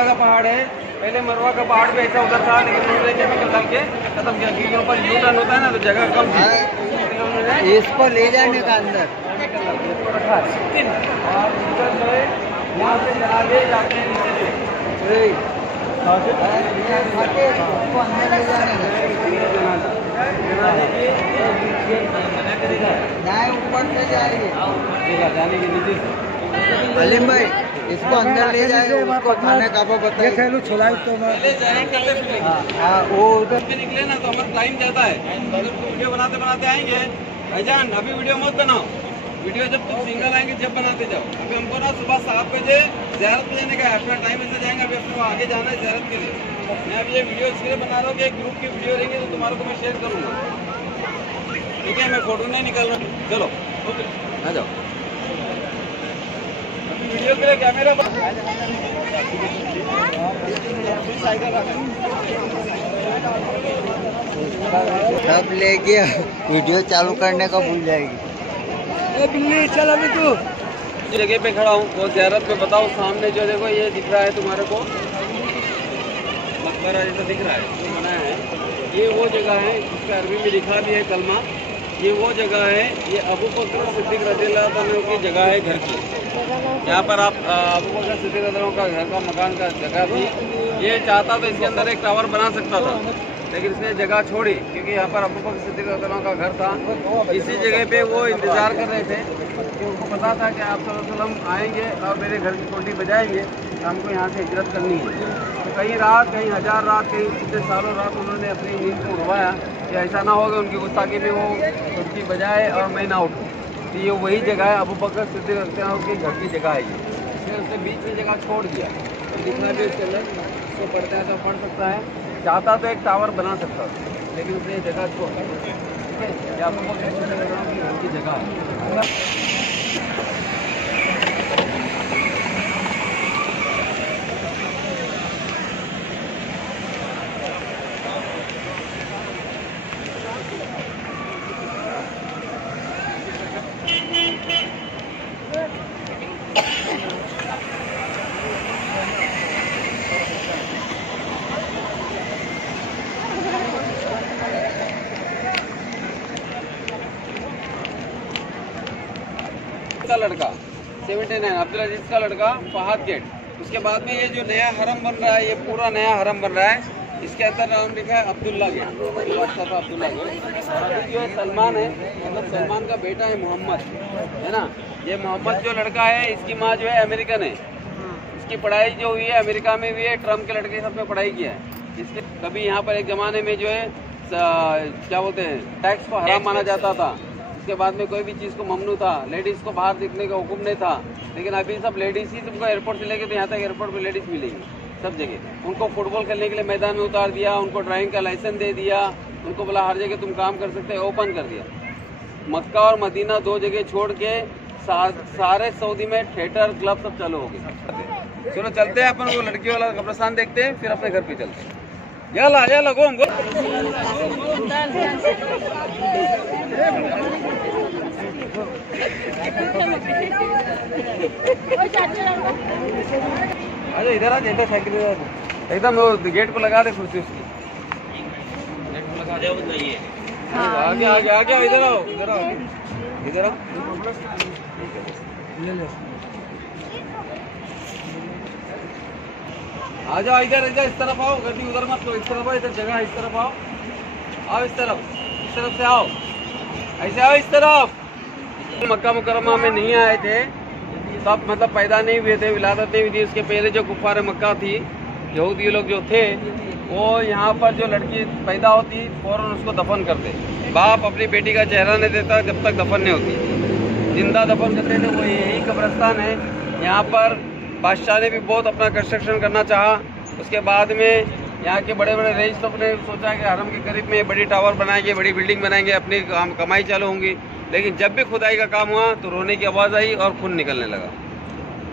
मरवा का पहाड़ है। पहले मरवा का पहाड़ भी ऐसा उधर था, लेकिन उन्होंने केमिकल डाल के खत्म किया, क्योंकि ऊपर यू टर्न होता है ना, तो जगह कम थी। इसको ले जाने का अंदर इसको रखा है और इधर जो है यहाँ से आगे जाते हैं नीचे से। उसको अंदर ले जाने का ऊपर से जाएंगे जाने के नीचे से। अलीम भाई इसको अंदर ले जाएंगे, उसको खाने का वो बताइए। वो उधर से निकले ना तो हमारा टाइम जाता है। अगर वीडियो बनाते बनाते आएंगे भाईजान, अभी वीडियो मत बनाओ, वीडियो जब तुम सिंगल आएंगे जब बनाते जाओ। अभी हमको ना सुबह 7 बजे ज़ियारत लेने का है, अपना टाइम ऐसे जाएंगे। अभी अपने आगे जाना है ज़ियारत के लिए। मैं अभी ये वीडियो इसलिए बना रहा हूँ कि एक ग्रुप की वीडियो रहेंगे तो तुम्हारे को मैं शेयर करूँगा, ठीक है? मैं फोटो नहीं निकाल रहा हूँ, चलो आ जाओ। वीडियो के लिए कैमरा सब ले गया, वीडियो चालू करने का भूल जाएगी। बिल्ली चल अभी तू जगह पे खड़ा हूँ वो ज़ियारत में। बताओ सामने जो देखो ये दिख रहा है तुम्हारे को, मकबरा जैसा दिख रहा है, जो बनाया है, ये वो जगह है जिसका अरबी में लिखा भी है कलमा। ये वो जगह है, ये अबू बकर सिद्दीक रज़ियल्लाहु अन्हु की जगह है घर की। यहाँ पर आप अबू बकर सिद्दीक रज़ियल्लाहु अन्हु का घर का मकान का जगह थी। ये चाहता तो इसके अंदर एक टावर बना सकता था, लेकिन इसने जगह छोड़ी, क्योंकि यहाँ पर अबू बकर सिद्दीक रज़ियल्लाहु अन्हु का घर था। इसी जगह पे वो इंतज़ार कर रहे थे कि उनको पता था कि आप सल्लल्लाहु अलैहि वसल्लम आएंगे और मेरे घर की कुंडी बजाएंगे, तो हमको यहाँ से हिजरत करनी है। तो कहीं रात, कहीं 1000 रात, कहीं कितने सालों रात उन्होंने अपनी नींद को उड़वाया कि ऐसा ना होगा उनकी गुस्ताखी में वो कुर्सी बजाए और मैं ना उठूँ। तो ये वही जगह है, अबू बकर सिद्दीक रज़ियल्लाहु अन्हु की घर की जगह है ये। फिर उसने बीच में जगह छोड़ दिया, तो जितना भी उसके अंदर उसको पढ़ते हैं तो पढ़ सकता है। चाहता तो एक टावर बना सकता था, लेकिन उसने ये जगह छोड़ दी, ठीक है? ये अबू बकर सिद्दीक रज़ियल्लाहु अन्हु की घर की जगह है। का लड़का 79 अब्दुल अजीज का लड़का फहद गेट। उसके बाद में ये जो नया हरम बन रहा है, ये पूरा नया हरम बन रहा है। इसके अंदर नाम लिखा है अब्दुल्ला गेट, अब्दुल्ला गेट। जो है सलमान है, मतलब सलमान का बेटा है मोहम्मद, है ना? ये मोहम्मद जो लड़का है, इसकी माँ जो है अमेरिकन है। इसकी पढ़ाई जो हुई है अमेरिका में हुई है, ट्रम्प के लड़के सब में पढ़ाई किया है। इसके कभी यहाँ पर एक ज़माने में जो है क्या बोलते हैं, टैक्स को हराम माना जाता था। उसके बाद में कोई भी चीज़ को ममनू था, लेडीज़ को बाहर दिखने का हुक्म नहीं था, लेकिन अभी सब लेडीज़ ही तुमको एयरपोर्ट से लेके तो यहाँ तक एयरपोर्ट पर लेडीज़ मिलेगी सब जगह। उनको फुटबॉल खेलने के लिए मैदान में उतार दिया, उनको ड्राइविंग का लाइसेंस दे दिया, उनको बोला हर जगह तुम काम कर सकते हो, ओपन कर दिया। मक्का और मदीना 2 जगह छोड़ के सारे सऊदी में थिएटर क्लब सब चालू हो गए। चलो चलते हैं अपन, वो लड़की वाला कब्रिस्तान देखते हैं, फिर अपने घर पे चलते हैं। यला यला गो हमको अरे इधर आ, इधर साइकिल एकदम वो गेट को लगा दे कुर्सी उसकी, गेट को लगा जाओ। बताइए आगे आगे आगे इधर आओ, इधर आओ, इधर आओ। आ जाओ इधर, इधर इस तरफ आओ, गड्डी उधर मत लो, इस तरफ आओ, इधर जगह, इस तरफ आओ, आओ इस तरफ से आओ, ऐसे आओ इस तरफ। मक्का मुकर्रमा में नहीं आए थे तब, मतलब पैदा नहीं हुए थे, विलादत नहीं हुई थी, उसके पहले जो कुफार मक्का थी, यहूदी लोग जो थे, वो यहाँ पर जो लड़की पैदा होती फौरन उसको दफन करते। बाप अपनी बेटी का चेहरा नहीं देता जब तक दफन नहीं होती, जिंदा दफन करते थे। वो यही कब्रिस्तान है। यहाँ पर बादशाह ने भी बहुत अपना कंस्ट्रक्शन करना चाहा। उसके बाद में यहाँ के बड़े बड़े रईस लोग ने सोचा कि हरम के करीब में बड़ी टावर बनाएंगे, बड़ी बिल्डिंग बनाएंगे, अपनी कमाई चालू होंगी। लेकिन जब भी खुदाई का काम हुआ तो रोने की आवाज़ आई और खून निकलने लगा,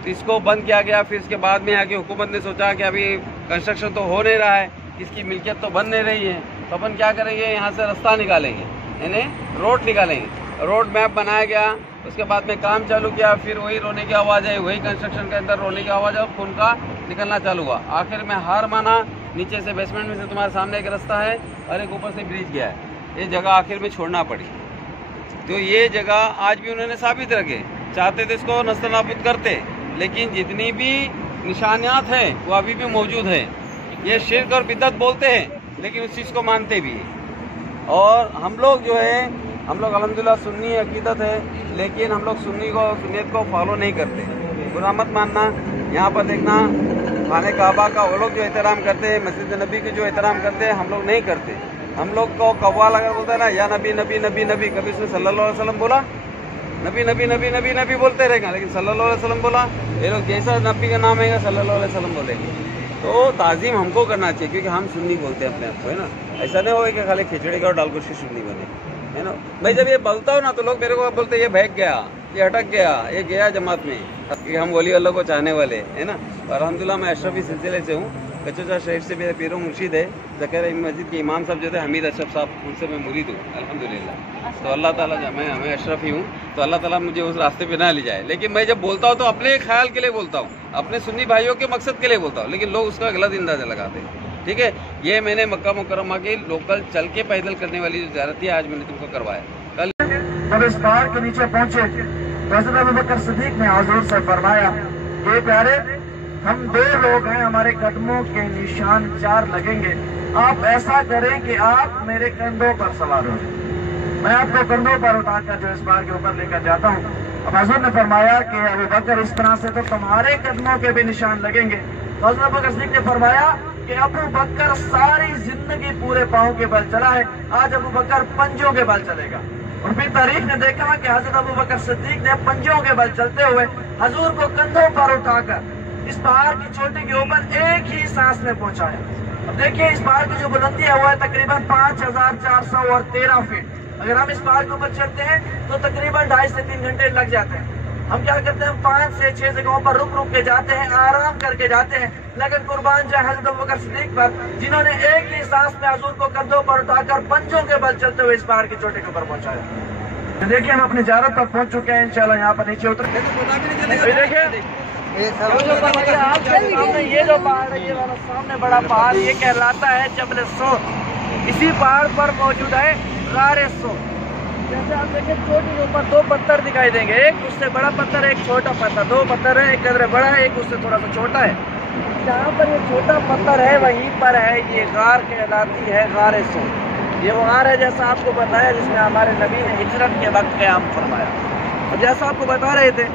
तो इसको बंद किया गया। फिर इसके बाद में यहाँ की हुकूमत ने सोचा कि अभी कंस्ट्रक्शन तो हो नहीं रहा है, इसकी मिल्कियत तो बन नहीं रही है, तो अपन क्या करेंगे, यहाँ से रास्ता निकालेंगे, यानी रोड निकालेंगे। रोड मैप बनाया गया, उसके बाद में काम चालू किया। फिर वही रोने की आवाज़ आई, वही कंस्ट्रक्शन के अंदर रोने की आवाज़ और खून का निकलना चालू हुआ। आखिर में हार माना, नीचे से बेसमेंट में से तुम्हारे सामने एक रास्ता है और एक ऊपर से ब्रिज गया है, ये जगह आखिर में छोड़ना पड़ी। तो ये जगह आज भी उन्होंने साबित रखे, चाहते थे इसको नस्ल नाबूद करते, लेकिन जितनी भी निशानियात हैं वो अभी भी मौजूद हैं। ये शिर्क और बिदअत बोलते हैं लेकिन उस चीज़ को मानते भी हैं। और हम लोग जो है, हम लोग अल्हम्दुलिल्लाह सुन्नी अकीदत है, लेकिन हम लोग सुन्नियत को फॉलो नहीं करते। बुरा मत मानना, यहाँ पर देखना खाने काबा का वो लोग जो एहतराम करते हैं, मस्जिद नबी की जो एहतराम करते हैं, हम लोग नहीं करते। हम लोग को कव्वाल अगर बोलता है ना, या नबी नबी नबी नबी, कभी उसने सल्लल्लाहु अलैहि वसल्लम बोला? नबी नबी नबी नबी नबी बोलते रहेगा, लेकिन सल्लल्लाहु अलैहि वसल्लम बोला? ये लोग जैसा नबी का नाम है सल्लल्लाहु अलैहि वसल्लम बोलेंगे। तो ताज़ीम हमको करना चाहिए, क्योंकि हम सुन्नी बोलते हैं अपने आप को, है ना। ऐसा नहीं होगा कि खाली खिचड़ी का और दाल कुछ सुन्नी बने, है ना। मैं जब ये बोलता हूँ ना तो लोग मेरे को बोलते ये भाग गया, ये अटक गया, ये गया जमात में, क्योंकि हम वली अल्लाह को चाहने वाले, है ना। और अल्हम्दुलिल्लाह मैं अशरफी सिलसिले से हूँ, कच्चा शरीफ से मेरे पीरो मुर्शिद है ज़कर मस्जिद के इमाम साहब जो थे हमीद अशरफ साहब, उनसे मैं मुरीद हूँ अल्हम्दुलिल्लाह। तो अल्लाह ताला, मैं अशरफ ही हूँ, तो अल्लाह ताला मुझे उस रास्ते पे ना ले जाए। लेकिन मैं जब बोलता हूँ तो अपने ख्याल के लिए बोलता हूँ, अपने सुन्नी भाइयों के मकसद के लिए बोलता हूँ, लेकिन लोग उसका गलत अंदाजा लगाते हैं। ठीक है, ये मैंने मक्का मुकर्रमा की लोकल चल के पैदल करने वाली जो ज़ियारत थी, आज मैंने तुमको करवाया। कल जब इस पहाड़ के नीचे पहुंचे, हज़रत अबू बकर सिद्दीक ने हुजूर से फरमाया, ये प्यारे, हम 2 लोग हैं, हमारे कदमों के निशान 4 लगेंगे, आप ऐसा करें कि आप मेरे कंधों पर सवार हो, मैं आपको कंधों पर उठाकर जो इस पहाड़ के ऊपर लेकर जाता हूँ। अब हुजूर ने फरमाया कि अबू बकर इस तरह से तो तुम्हारे कदमों के भी निशान लगेंगे। तो हज़रत अबू बकर सिद्दीक ने फरमाया कि अबू बकर सारी जिंदगी पूरे पाँव के बल चला है, आज अबू बकर पंजों के बल चलेगा। और फिर तारीख ने देखा कि हज़रत अबू बकर सिद्दीक ने पंजों के बल चलते हुए हुजूर को कंधों पर उठाकर इस पहाड़ की चोटी के ऊपर एक ही सांस में पहुंचाया। अब देखिए, इस पहाड़ की जो बुलंदी है वो है तकरीबन 5413 फीट। अगर हम इस पहाड़ के ऊपर चढ़ते हैं तो तकरीबन 2.5 से 3 घंटे लग जाते हैं। हम क्या करते हैं, 5 से 6 जगहों पर रुक रुक के जाते हैं, आराम करके जाते हैं। लेकिन कुर्बान जाए हज़रत अबू बकर सिद्दीक पर, जिन्होंने एक ही सांस में हुजूर को कंधों पर उठाकर पंजों के बल चलते हुए इस पहाड़ की चोटी के ऊपर पहुंचाया। देखिए, हम अपनी ज़ियारत पर पहुंच चुके हैं, इंशाल्लाह यहाँ पर नीचे उतर। देखिए ये जो पहाड़ है, ये वाला सामने बड़ा पहाड़, ये कहलाता है जबल सोर। इसी पहाड़ पर मौजूद है गारे सोर। जैसे आप देखिए, चोटी के ऊपर 2 पत्थर दिखाई देंगे, एक उससे बड़ा पत्थर है, एक छोटा पत्थर। 2 पत्थर है, एक कदर बड़ा है, एक उससे थोड़ा सा छोटा है। जहाँ पर ये छोटा पत्थर है वहीं पर है ये गार कहलाती है गारे सोर। ये वो गार है जैसा आपको बताया, जिसमें हमारे नबी ने हिजरत के वक्त क़याम फरमाया। और जैसा आपको बता रहे थे,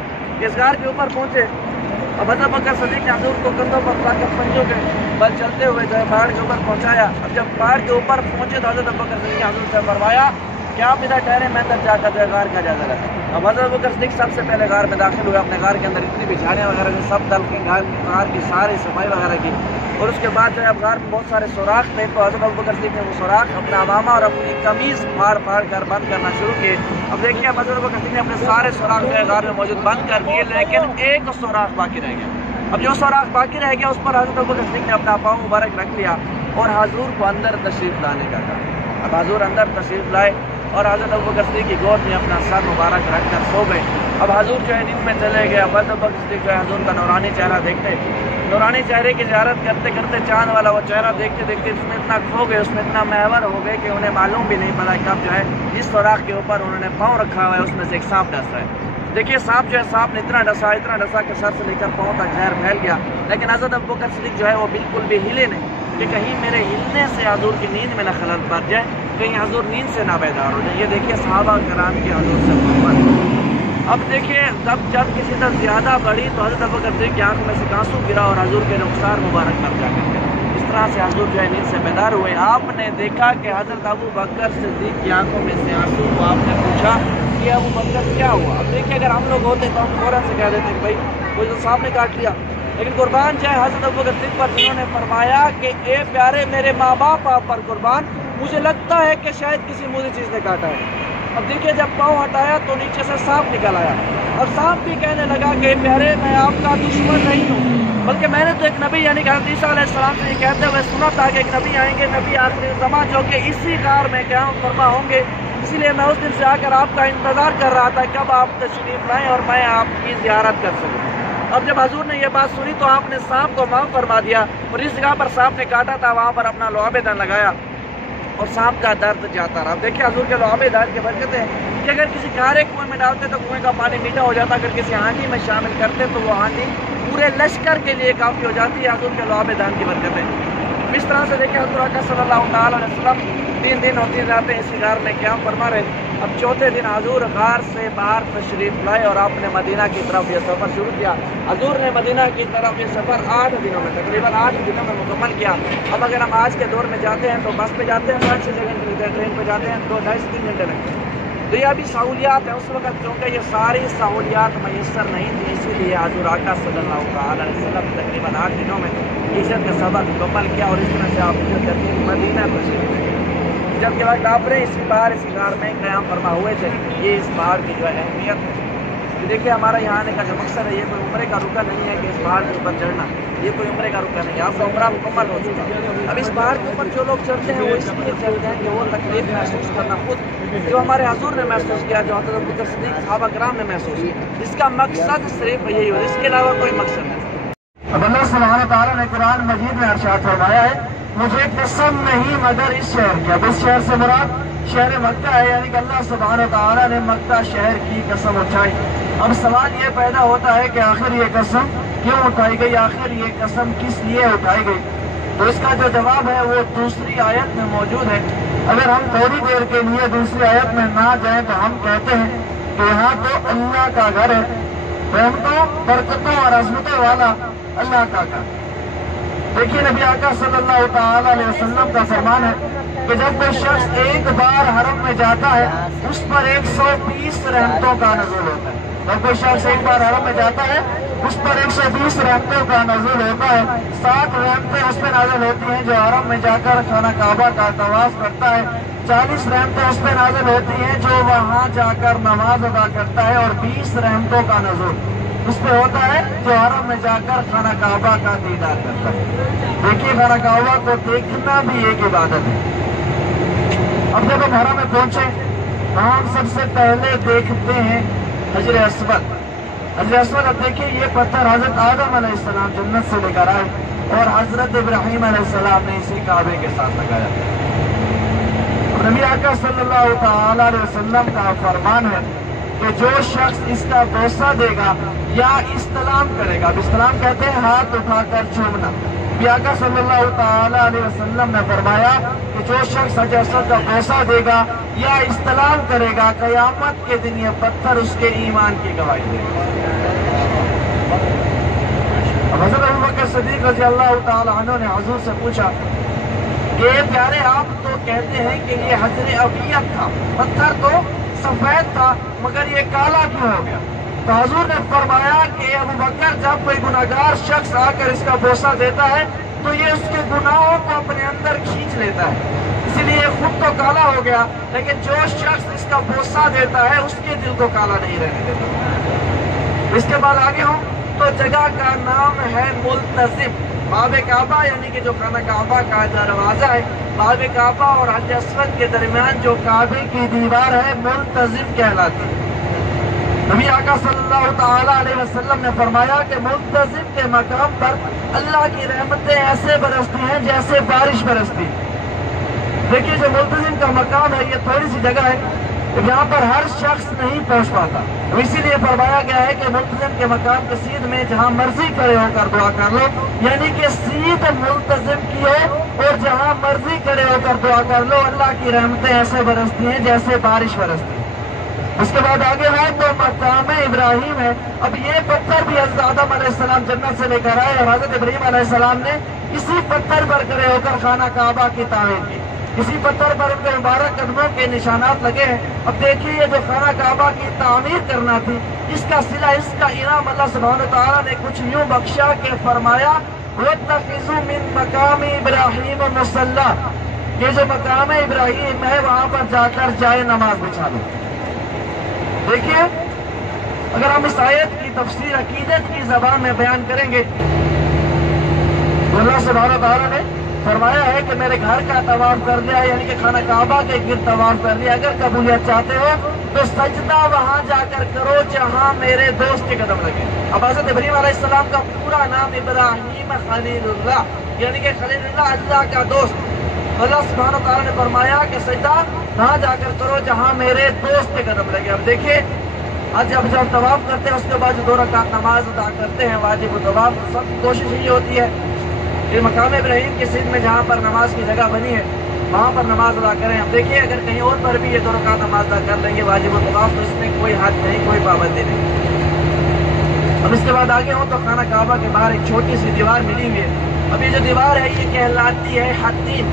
इस गार के ऊपर पहुंचे, अब हज़रत बकर सिद्दीक ने हुजूर को कंधों पर उठाकर पंजों के बल चलते हुए जो है पहाड़ के ऊपर पहुंचाया। अब जब पहाड़ के ऊपर पहुंचे तो हज़रत बकर सिद्दीक ने हुजूर से फरमाया कि आप इधर ठहरे, मैं अंदर जाकर जो है गार का जायजा लें। अब हज़रत बकर सिद्दीक सबसे पहले गार में दाखिल हुए, अपने गार के अंदर इतनी भी झाड़ियाँ वगैरह थी सब डाल के गार की सारी सफाई वगैरह की। और उसके बाद जो है अब गार में बहुत सारे सुराख थे, तो हज़रत अबू बकर सिद्दीक ने वो सुराख अपना अमामा और अपनी कमीज़ फाड़ फाड़ कर बंद करना शुरू किए। अब देखिए, अब हज़रत अबू बकर सिद्दीक ने अपने सारे सुराख जो है गार में मौजूद बंद कर दिए, लेकिन एक सुराख बाकी रह गया। अब जो सुराख बाकी रह गया, उस पर हज़रत अबू बकर सिद्दीक ने अपना पाँव मुबारक रख लिया और हुजूर को अंदर तशरीफ़ लाने का कहा। अब हुजूर अंदर तशरीफ़ लाए और हज़रत अबू बकर सिद्दीक की गोद में अपना सर मुबारक रखकर सो गए। अब हुजूर जो है नींद में चले गए। अब हज़रत अबू बकर सिद्दीक जो है हुजूर का नूरानी चेहरा देखते, नूरानी चेहरे की ज़ियारत करते करते चाँद वाला वो चेहरा देखते देखते उसमें इतना खो गए, उसमें इतना महवर हो गए कि उन्हें मालूम भी नहीं पड़ा कब जो है इस सुराख के ऊपर उन्होंने पाँव रखा हुआ है, उसमें से एक सांप डस रहा है। देखिए, सांप जो है, सांप ने इतना डसा कि सर से लेकर पाँव तक जहर फैल गया। लेकिन हज़रत अबू बकर सिद्दीक जो है वो बिल्कुल भी हिले नहीं कि कहीं मेरे हिलने से हुजूर की नींद में न खलल पड़ जाए, कहीं हुजूर नींद से ना बेदार हो जाए। ये देखिए सहाबा कराम की हुजूर से मोहब्बत। अब देखिए, जब किसी तरह ज़्यादा बढ़ी तो हज़रत अबू बकर सिद्दीक की आँख में से आंसू गिरा और हुजूर के रुखसार मुबारक पर जाकर गए। इस तरह से हुजूर जो है नींद से बेदार हुए। आपने देखा कि हज़रत अबू बकर सिद्दीक की आंखों में से आंसू, तो आपने पूछा कि अबू बकर क्या हुआ। अब देखिए, अगर हम लोग होते तो हम फौरन से कह देते कि भाई वो जो सांप ने काट लिया। लेकिन कुर्बान जाए हज़रत अबू बकर सिद्दीक पर, जिन्होंने फरमाया कि ए प्यारे मेरे माँ बाप आप पर कुर्बान, मुझे लगता है कि शायद किसी मुझे चीज़ ने काटा है। अब देखिए, जब पाँव हटाया तो नीचे से सांप निकल आया और सांप भी कहने लगा कि प्यारे मैं आपका दुश्मन नहीं हूँ, बल्कि मैंने तो एक नबी यानी कि हज़रत ईसा अलैहिस्सलाम से ये कहते हुए सुना था कि एक नबी आएंगे, नबी आखिरी ज़मां, जो कि इसी गार में क़याम फरमा होंगे। इसीलिए मैं उस दिन से आकर आपका इंतज़ार कर रहा था कब आप तशरीफ़ लाएँ और मैं आपकी ज़ियारत कर सकूँ। अब जब हजूर ने ये बात सुनी तो आपने सांप को माफ फरमा दिया और इस जगह पर सांप ने काटा था वहाँ पर अपना लुआब दान लगाया और सांप का दर्द जाता रहा। अब देखिए हजूर के लुआब दान की बरकत है कि अगर किसी खारे कुएं में डालते तो कुएं का पानी मीठा हो जाता, अगर किसी हांडी में शामिल करते तो वो हांडी पूरे लश्कर के लिए काफ़ी हो जाती है। हजूर के लुआब दान की बरकत है। इस तरह से देखिए हजूर आका सल्लल्लाहु अलैहि वसल्लम 3 दिन और 3 रातें इसी गार में क़याम फरमा रहे। अब चौथे दिन हजूर गार से बाहर तशरीफ लाए और आपने मदीना की तरफ ये सफ़र शुरू किया। हजूर ने मदीना की तरफ ये सफ़र 8 दिनों में, तकरीबन 8 दिनों में मुकम्मल किया। अब अगर हम आज के दौर में जाते हैं तो बस पे जाते हैं 5-6 घंटे लगते हैं, ट्रेन पे जाते हैं तो 2-2.5-3 घंटे लगते हैं। तो ये अभी सहूलियात है, उस वक्त क्योंकि ये सारी सहूलियात मैसर नहीं थी, इसीलिए हजूर आका सल्लल्लाहु अलैहि वसल्लम तकरीबन 8 दिनों में हिजरत का सफ़र मुकम्मल किया और इस तरह से आप मदीना तशरीफ लाए। जब के वक्त आपने इसी बार इस गार में क़याम फरमा हुए थे, ये इस पहाड़ की जो है अहमियत है। तो देखिए हमारा यहाँ आने का जो मकसद है, ये कोई उम्रे का रुका नहीं है कि इस पहाड़ के ऊपर चढ़ना, ये कोई उम्रे का रुका नहीं है, आपका उम्रा मुकम्मल हो चुका। अब इस पहाड़ के ऊपर जो लोग चढ़ते हैं वो इसलिए चढ़ते हैं कि वो तकलीफ महसूस करना खुद जो हमारे हजूर ने महसूस किया, जो हज़रत अबू बकर सिद्दीक़ सहाबा किराम ने महसूस किया, इसका मकसद सिर्फ यही हो, इसके अलावा कोई मकसद नहीं। अब अल्लाह सुब्हानहू व तआला ने कुरान मजीद में इरशाद फरमाया है, मुझे कसम नहीं मगर इस शहर की। अब इस शहर से मुराद शहर मक्का है, यानी कि अल्लाह सुब्हानहू व तआला ने मक्का शहर की कसम उठाई। अब सवाल ये पैदा होता है कि आखिर ये कसम क्यों उठाई गई, आखिर ये कसम किस लिए उठाई गई? तो इसका जो जवाब है वो दूसरी आयत में मौजूद है। अगर हम थोड़ी देर के लिए दूसरी आयत में ना जाएं तो हम कहते हैं कि यहाँ तो अल्लाह का घर है, रहमतों बरकतों और अज़मतों वाला अल्लाह का घर। देखिए नबी आका सल्लल्लाहु ताला अलैहि वसल्लम का फरमान है कि जब कोई शख्स एक बार हरम में जाता है उस पर 120 रहमतों का नज़ुल होता है। जब कोई शख्स एक बार हरम में जाता है उस पर 120 रहमतों का नज़ुल होता है। 7 रहमतें उस पर नाज़िल होती हैं जो हरम में जाकर खाना काबा का तवाफ करता है। 40 रहमतें उस पर नाज़िल होती हैं जो वहाँ जाकर नमाज अदा करता है और 20 रहमतों का नज़ुल उस पर होता है जो हरम में जाकर खाना काबा का दीदार करता है। देखिए खाना काबा को देखना भी एक इबादत है। अब जब हम हरम में पहुंचे तो हम सबसे पहले देखते हैं हजर अस्वद। हजर अस्वद अब देखिए ये पत्थर हजरत आदम अलैहिस्सलाम जन्नत से लेकर आए और हजरत इब्राहीम अलैहिस्सलाम ने इसी काबे के साथ लगाया। नबी आका सल्लल्लाहु ताला अलैहि वसल्लम का फरमान है कि जो शख्स इसका बोसा देगा या इस्तलाम करेगा, अब इस्तलाम कहते हैं हाथ उठाकर चूमना। नबी आका सल्लल्लाहु ताला अलैहि वसल्लम ने फरमाया कि जो शख्स हजर अस्वद का बोसा देगा या इस्तलाम करेगा, क़यामत के दिन ये पत्थर उसके ईमान की गवाही देगा। अब हज़रत अबू बकर सिद्दीक़ रज़ी अल्लाह ताला अन्हु ने हुज़ूर से पूछा कि प्यारे आप तो कहते हैं कि ये हजर अबीयत था, पत्थर तो सफेद था मगर ये काला क्यों हो गया? तो हुज़ूर ने फरमाया कि अबू बकर जब कोई गुनाहगार शख्स आकर इसका बोसा देता है तो ये उसके गुनाहों को अपने अंदर खींच लेता है, इसीलिए खुद तो काला हो गया, लेकिन जो शख्स इसका बोसा देता है उसके दिल को काला नहीं रहने देता। इसके बाद आगे हो तो जगह का नाम है मुल्तज़िम। बाब काबा यानी कि जो खाना काबा का दरवाजा है, बाब काबा और हजर अस्वद के दरमियान जो काबे की दीवार है मुल्तज़िम कहलाती है। नबी आका सल्लल्लाहु ताला अलैहि वसल्लम ने फरमाया कि मुल्तज़िम के मकाम पर अल्लाह की रहमतें ऐसे बरसती हैं जैसे बारिश बरसती है। देखिए जो मुल्तज़िम का मकाम है ये थोड़ी सी जगह है, यहाँ पर हर शख्स नहीं पहुँच पाता, इसीलिए फरमाया गया है कि मुल्तज़िम के मकाम के सीध में जहाँ मर्जी खड़े होकर दुआ कर लो, यानी कि सीध मुल्तज़िम की हो और जहाँ मर्जी खड़े होकर दुआ कर लो, अल्लाह की रहमतें ऐसे बरसती हैं जैसे बारिश बरसती है। उसके बाद आगे है तो मकाम इब्राहिम है। अब ये पत्थर भी हज़रत आदम अलैहिस्सलाम जन्नत से लेकर आए और हज़रत इब्राहिम अलैहिस्सलाम ने इसी पत्थर पर खड़े होकर खाना काबा की तामीर की। इसी पत्थर पर उनके मुबारक कदमों के निशानात लगे हैं। अब देखिए ये जो खाना काबा की तामीर करना थी इसका सिला, इसका इनाम अल्लाह सुब्हानहू तआला ने कुछ यूं बख्शा के फरमाया वत्तखिज़ू मिन मकाम इब्राहिम मुसल्ला। ये जो मकाम इब्राहिम है वहाँ पर जाकर जाए नमाज बिछा लो। देखिए अगर हम इस आयत की तफसीर अकीदत की ज़बान में बयान करेंगे तो अल्लाह सुब्हानहू तआला ने فرمایا ہے کہ میرے گھر کا طواف کر لیا، یعنی کہ خانہ کعبہ کے گرد طواف کر لیا، اگر قبولیت چاہتے ہو تو سجدہ وہاں جا کر کرو جہاں میرے دوست کے قدم لگے۔ اب حضرت ابراہیم علیہ السلام کا پورا نام ابراہیم خلیل اللہ، یعنی کہ خلیل اللہ، اللہ کا دوست۔ اللہ سبحانہ وتعالیٰ نے فرمایا کہ سجدہ وہاں جا کر کرو جہاں میرے دوست کے قدم لگے۔ اب دیکھیے آج جب ہم طواف کرتے ہیں اس کے بعد جو 2 رکعت نماز ادا کرتے ہیں واجب الطواف، سب کی کوشش یہ ہوتی ہے کہ مقام ابراہیم کی سجد میں جہاں پر نماز کی جگہ بنی ہے وہاں پر نماز ادا کریں۔ اب دیکھیے اگر کہیں اور پر بھی یہ 2 رکعت نماز ادا کر لیں گے واجب الطواف تو اس میں کوئی حد نہیں، کوئی پابندی نہیں۔ اب اس کے بعد آگے ہوں تو خانہ کعبہ کے باہر ایک چھوٹی سی دیوار ملی ہوئی ہے۔ اب یہ جو دیوار ہے یہ کہلاتی ہے حتیم،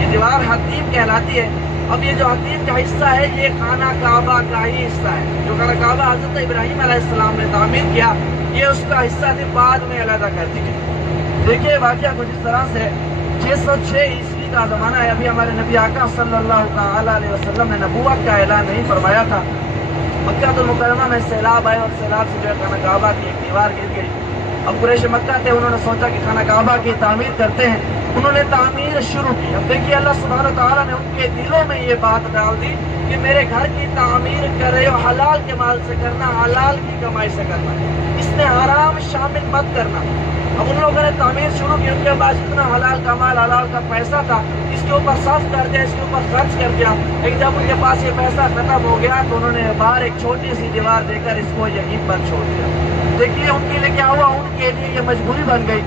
یہ دیوار حتیم کہلاتی ہے۔ اب یہ جو حتیم کا حصہ ہے یہ خانہ کعبہ کا ہی حصہ ہے، جو خانہ کعبہ حضرت ابراہیم علیہ السلام نے تعمیر کیا یہ اس کا حصہ تھی، بعد میں علیحدہ کر دی گئی۔ دیکھیے واقعہ کچھ اس طرح سے 606 عیسوی کا زمانہ ہے، ابھی ہمارے نبی آقا صلی اللہ تعالیٰ علیہ وسلم نے نبوت کا اعلان نہیں فرمایا تھا۔ مکہ المکرمہ میں سیلاب آئے اور سیلاب سے جو ہے خانہ کعبہ کی ایک دیوار گر گئی۔ اب قریش مکہ تھے، انہوں نے سوچا کہ خانہ کعبہ کی تعمیر کرتے ہیں، انہوں نے تعمیر شروع کی۔ اب دیکھیے اللہ سبحانہ تعالیٰ نے ان کے دلوں میں یہ بات ڈال دی کہ میرے گھر کی تعمیر کرے ہو حلال کے مال سے کرنا، حلال کی کمائی سے کرنا، اس میں حرام شامل مت کرنا۔ اب ان لوگوں نے تعمیر شروع کی، ان کے پاس اتنا حلال کا مال، حلال کا پیسہ تھا، اس کے اوپر صرف کر دیا، اس کے اوپر خرچ کر دیا۔ لیکن جب ان کے پاس یہ پیسہ ختم ہو گیا تو انہوں نے باہر ایک چھوٹی سی دیوار دے کر اس کو یہیں پر چھوڑ دیا۔ دیکھیے ان کے لیے کیا ہوا، ان کے لیے یہ مجبوری بن گئی،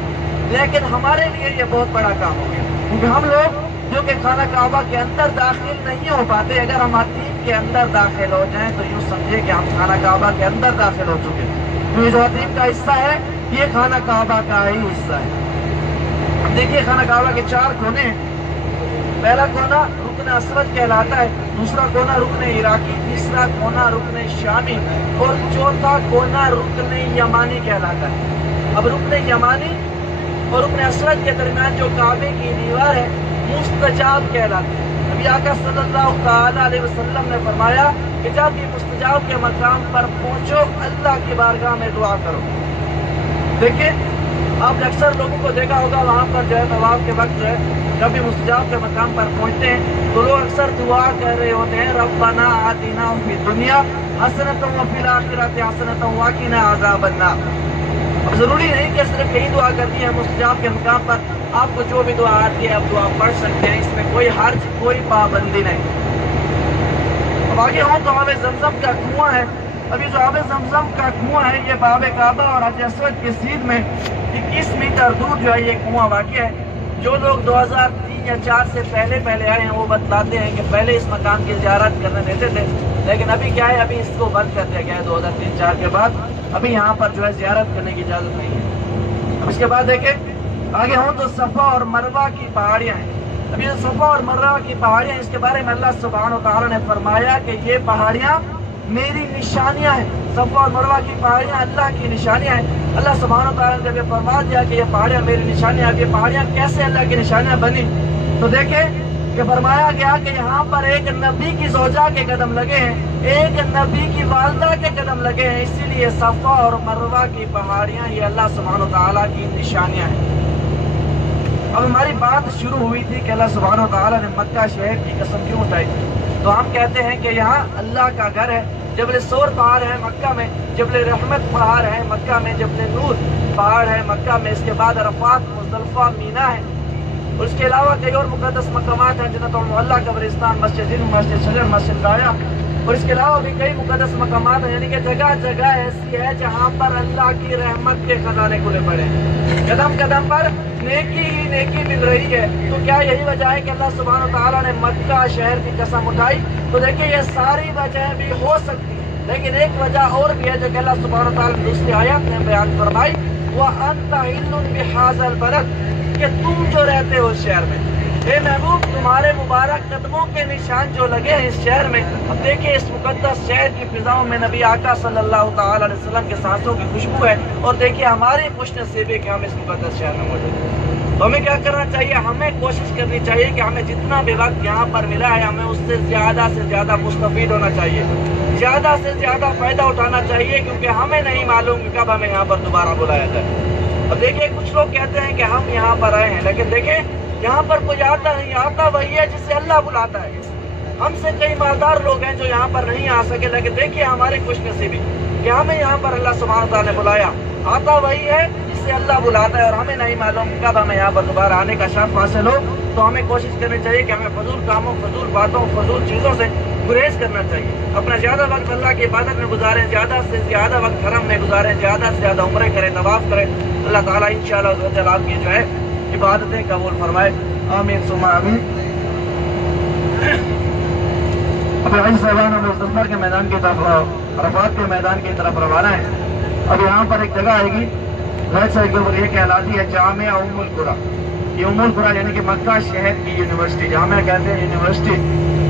لیکن ہمارے لیے یہ بہت بڑا کام ہو گیا، کیونکہ ہم لوگ جو کہ خانہ کعبہ کے اندر داخل نہیں ہو پاتے، اگر ہم حتیم کے اندر داخل ہو جائیں تو یوں سمجھے کہ ہم خانہ کعبہ کے اندر داخل ہو چکے ہیں۔ یہ جو حتیم کا حصہ ہے یہ خانہ کعبہ کا ہی حصہ ہے۔ اب دیکھیے خانہ کعبہ کے 4 کونے ہیں، پہلا کونا رکن اسود کہلاتا ہے، دوسرا کونا رکن عراقی، تیسرا کونا رکن شامی اور چوتھا کونا رکن یمانی کہلاتا ہے۔ اب رکن یمانی اور رکن اسود کے درمیان جو کعبے کی دیوار ہے مستجاب کہلاتی ہے۔ نبی آقا صلی اللہ تعالیٰ علیہ وسلم نے فرمایا کہ جب یہ مستجاب کے مقام پر پہنچو اللہ کی بارگاہ میں دعا کرو۔ دیکھیں آپ نے اکثر لوگوں کو دیکھا ہوگا وہاں پر جو ہے طواف کے وقت جو ہے جب بھی مستجاب کے مقام پر پہنچتے ہیں تو لوگ اکثر دعا کر رہے ہوتے ہیں ربنا آتنا فی الدنیا حسنۃ وفی الآخرۃ حسنۃ وقنا عذاب النار۔ اب ضروری نہیں کہ صرف یہی دعا کرنی ہے مستجاب کے مقام پر، آپ کو جو بھی دعا آتی ہے آپ دعا پڑھ سکتے ہیں، اس میں کوئی حرج کوئی پابندی نہیں۔ اب آگے ہوں تو آب زمزم کا کنواں ہے۔ ابھی جو آب زمزم کا کنواں ہے یہ باب کعبہ اور حجر اسود کی سیدھ میں 21 میٹر دور جو ہے یہ کنواں واقع ہے۔ جو لوگ 2003 یا 4 سے پہلے آئے ہیں وہ بتلاتے ہیں کہ پہلے اس مکان کی زیارت کرنے دیتے تھے، لیکن ابھی کیا ہے ابھی اس کو بند کر دیا گیا ہے 2003-4 کے بعد، ابھی یہاں پر جو ہے زیارت کرنے کی اجازت نہیں ہے۔ اب اس کے بعد دیکھیں آگے ہوں تو صفا اور مروہ کی پہاڑیاں ہیں۔ ابھی صفا اور مروہ کی پہاڑیاں اس کے بارے میں اللہ سبحانہ وتعالیٰ نے فرمایا کہ یہ پہاڑیاں میری نشانیاں ہیں۔ صفا اور مروہ کی پہاڑیاں اللہ کی نشانیاں ہیں۔ اللہ سبحانہ وتعالیٰ نے جب یہ فرما دیا کہ یہ پہاڑیاں میری نشانیاں، یہ پہاڑیاں کیسے اللہ کی نشانیاں بنی تو دیکھیں کہ فرمایا گیا کہ یہاں پر ایک نبی کی زوجہ کے قدم لگے ہیں، ایک نبی کی والدہ کے قدم لگے ہیں، اسی لیے صفا اور مروہ کی پہاڑیاں یہ اللہ سبحانہ وتعالیٰ کی نشانیاں ہیں۔ اب ہماری بات شروع ہوئی تھی کہ اللہ سبحانہ وتعالیٰ نے مکہ شہر کی قسم کیوں اٹھائی، تو ہم کہتے ہیں کہ یہاں اللہ کا گھر ہے۔ جبل سور پہاڑ ہے مکہ میں، جبل رحمت پہاڑ ہے مکہ میں، جبل نور پہاڑ ہے مکہ میں، اس کے بعد عرفات، مزدلفہ، مینا ہے، اور اس کے علاوہ کئی اور مقدس مقامات ہیں، جنت المعلیٰ، قبرستان، مسجد ہند، مسجد شجر، مسجد رایا، اور اس کے علاوہ بھی کئی مقدس مقامات ہیں، یعنی کہ جگہ جگہ ایسی ہے جہاں پر اللہ کی رحمت کے خزانے کھلے پڑے ہیں، قدم قدم پر نیکی ہی نیکی مل رہی ہے۔ تو کیا یہی وجہ ہے کہ اللہ سبحانہ وتعالیٰ نے مکہ شہر کی قسم اٹھائی؟ تو دیکھیں یہ ساری وجہیں بھی ہو سکتی ہیں، لیکن ایک وجہ اور بھی ہے جو کہ اللہ سبحانہ وتعالیٰ نے دوسری آیات میں بیان فرمائی، وَأَنْتَ حِلٌّ بِهَٰذَا الْبَلَدِ، کہ تم جو رہتے ہو اس شہر میں، اے محبوب تمہارے مبارک قدموں کے نشان جو لگے ہیں اس شہر میں۔ اب دیکھیں اس مقدس شہر کی فضاؤں میں نبی آقا صلی اللہ تعالی علیہ وسلم کے سانسوں کی خوشبو ہے، اور دیکھیے ہماری خوش نصیبی کہ ہم اس مقدس شہر میں موجود ہیں۔ تو ہمیں کیا کرنا چاہیے؟ ہمیں کوشش کرنی چاہیے کہ ہمیں جتنا بھی وقت یہاں پر ملا ہے ہمیں اس سے زیادہ مستفید ہونا چاہیے، زیادہ سے زیادہ فائدہ اٹھانا چاہیے، کیونکہ ہمیں نہیں معلوم کہ کب ہمیں یہاں پر دوبارہ بلایا جائے۔ اب دیکھیں کچھ لوگ کہتے ہیں کہ ہم یہاں پر آئے ہیں، لیکن دیکھیں यहाँ पर कोई आता नहीं, आता वही है जिससे अल्लाह बुलाता है। हमसे कई मालदार लोग हैं जो यहाँ पर नहीं आ सके, लेकिन देखिए हमारी खुशनसीबी कि हमें यहाँ पर अल्लाह सुब्हानहू तआला ने बुलाया। आता वही है जिससे अल्लाह बुलाता है, और हमें नहीं मालूम कब हमें यहाँ पर दोबारा आने का शर्फ हासिल हो। तो हमें कोशिश करनी चाहिए कि हमें फजूल कामों, फजूल बातों, फजूल चीज़ों से गुरेज करना चाहिए। अपना ज़्यादा वक्त अल्लाह की इबादत में गुजारें, ज़्यादा से ज़्यादा वक्त हरम में गुजारें, ज़्यादा से ज़्यादा उम्रें करें, तवाफ करें। अल्लाह ताला इंशाअल्लाह आपकी जो है इबादतें कबूल फरमाए। आमीन सुम्मा आमीन। अभी हज साहबान मुस्तफा के मैदान की तरफ, अरफात के मैदान की तरफ रवाना है। अब यहाँ पर एक जगह आएगी राइट साइड के ऊपर, ये कहलाती है जामिया उम्मुल कुरा। ये उम्मुल कुरा यानी कि मक्का शहर की यूनिवर्सिटी, जामिया कहते हैं यूनिवर्सिटी।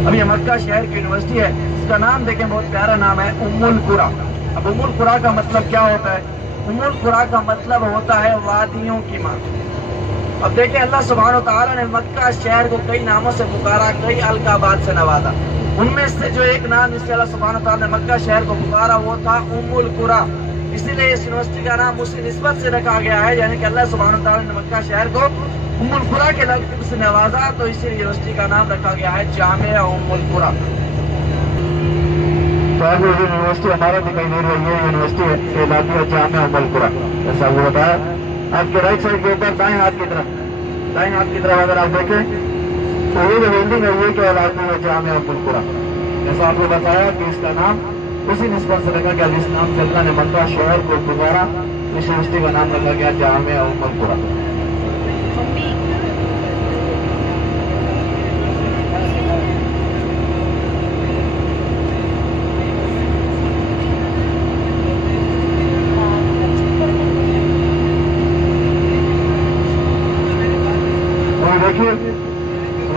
अब ये मक्का शहर की यूनिवर्सिटी है, इसका नाम देखें बहुत प्यारा नाम है उम्मुल कुरा। अब उम्मुल कुरा का मतलब क्या होता है? उम्मुल कुरा का मतलब होता है वादियों की माँ। अब देखिए अल्लाह सुब्हानहू तआला ने मक्का शहर को कई नामों से पुकारा, कई अलकाबात से नवाजा। उनमें से जो एक नाम जिससे अल्लाह सुब्हानहू तआला ने मक्का शहर को पुकारा वो था उम्मुल कुरा। इसीलिए इस यूनिवर्सिटी का नाम उसी निस्बत से रखा गया है, यानी कि अल्लाह सुब्हानहू तआला ने मक्का शहर को उम्मुल कुरा के लक़ब से नवाजा, तो इसीलिए यूनिवर्सिटी का नाम रखा गया है जामिया उम्मुल कुरा। यूनिवर्सिटी हमारा दिखाई दे रही है, यूनिवर्सिटी कहलाती है जामिया उम्मुल कुरा। जैसा वो बताया, आपके राइट साइड के ऊपर दाएं हाथ की तरफ अगर आप देखें तो ये जो बिल्डिंग है ये कहलाती है जामिया उम्मुल कुरा। जैसा आपको बताया कि इसका नाम उसी निस्बत से रखा गया जिस नाम से अल्लाह ने मक्का शहर को पुकारा, इस यूनिवर्सिटी का नाम रखा गया जामिया उम्मुल कुरा।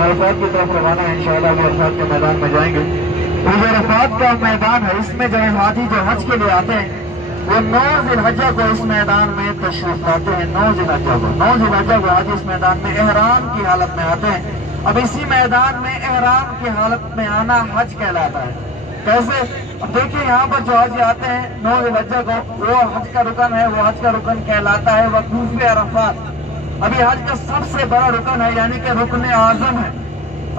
अरफात की तरफ रवाना है, इंशाअल्लाह भी अरफात के मैदान में जाएंगे। तो जो अरफात का मैदान है इसमें जो है हाजी जो हज के लिए आते हैं वो 9 ज़िलहज्जा को इस मैदान में तशरीफ लाते हैं। 9 ज़िलहज्जा को हाजी इस मैदान में एहराम की हालत में आते हैं। अब इसी मैदान में एहराम की हालत में आना हज कहलाता है। कैसे? अब देखिए यहाँ पर जो हाजी आते हैं 9 ज़िलहज्जा को, वो हज का रुकन है, वो हज का रुकन कहलाता है वक़ूफ़ अरफात। अभी हज का सबसे बड़ा रुकन है, यानी कि रुकन आज़म है।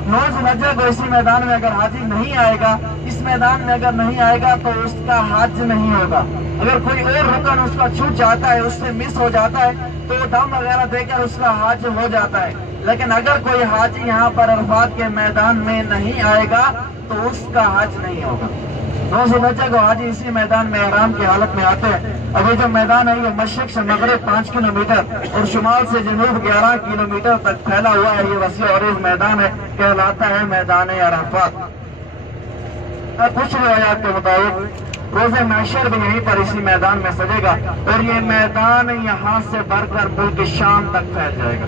9 ज़िलहज्जा को इसी मैदान में अगर हाजी नहीं आएगा, इस मैदान में अगर नहीं आएगा तो उसका हज नहीं होगा। अगर कोई और रुकन उसका छूट जाता है, उससे मिस हो जाता है, तो दम वगैरह देकर उसका हज हो जाता है। लेकिन अगर कोई हाजी यहाँ पर अरफात के मैदान में नहीं आएगा तो उसका हज नहीं होगा। 9 ज़िलहज्जा को हाजी इसी मैदान में एहराम की हालत में आते हैं। अभी जो मैदान है ये मशरिक से मगरिब 5 किलोमीटर और शुमाल से जनूब 11 किलोमीटर तक फैला हुआ है। ये वसी और इस मैदान है, कहलाता है मैदान अरफात। कुछ रिवायात के मुताबिक रोज़े महशर भी यहीं पर इसी मैदान में सजेगा और ये मैदान यहाँ से बढ़कर मुल्क शाम तक फैल जाएगा।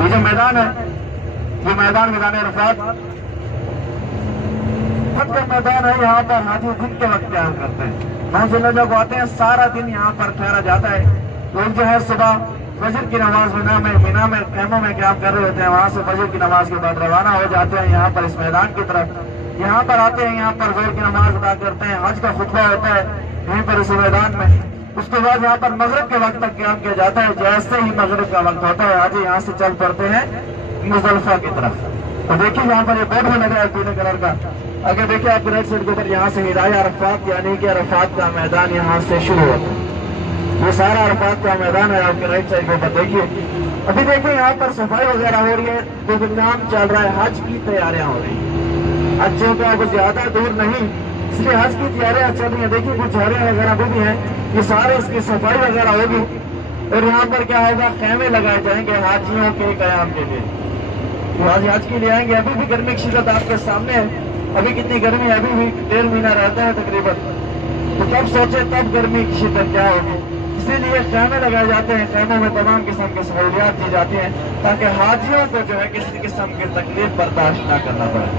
ये जो मैदान है ये मैदान अरफात का मैदान है। यहाँ पर हाजी दिन के वक्त क्या करते हैं, 9 ज़िलहज्जा को आते हैं, सारा दिन यहाँ पर ठहरा जाता है। लोग जो है सुबह फजर की नमाज मीना में खेमों में क्या कर रहे होते हैं, वहाँ से फजर की नमाज के बाद रवाना हो जाते हैं यहाँ पर इस मैदान की तरफ। यहाँ पर आते हैं, यहाँ पर ज़ोहर की नमाज अदा करते हैं, हज का खुतबा होता है यहीं पर इस मैदान में। उसके बाद यहाँ पर मगरिब के वक्त तक क़याम किया जाता है। जैसे ही मगरिब का वक्त होता है हाजी यहाँ से चल पड़ते हैं मुज़दलिफ़ा की तरफ। तो देखिए यहाँ पर ये बोर्ड में लगा है पीले कलर का। अगर देखिए आपके राइट साइड के ऊपर यहाँ से हिदाया अरफात यानी कि अरफात का मैदान यहाँ से शुरू होता है। ये सारा अरफात का मैदान है आपके राइट साइड के ऊपर। देखिए अभी देखिए यहाँ पर सफाई वगैरह हो रही है, तो काम चल रहा है, हज की तैयारियां हो रही है। हज जो का कुछ ज्यादा दूर नहीं, इसलिए हज की तैयारियां चल रही है। देखिए कुछ झाड़ियां वगैरह भी हैं, ये सारे इसकी सफाई वगैरह होगी। और यहाँ पर क्या होगा, खेमे लगाए जाएंगे हाजियों के कयाम के लिए। हज के लिए आएंगे। अभी भी गर्मी की शिद्दत आपके सामने है। अभी कितनी गर्मी है, अभी भी 1.5 महीना रहता है तकरीबन। तो तब सोचे तब गर्मी की शिद्दत क्या होगी। इसीलिए खेमे लगाए जाते हैं, खेमों में तमाम किस्म की सहूलियात दी जाती हैं ताकि हाजियों को जो है किसी किस्म की तकलीफ बर्दाश्त न करना पड़े।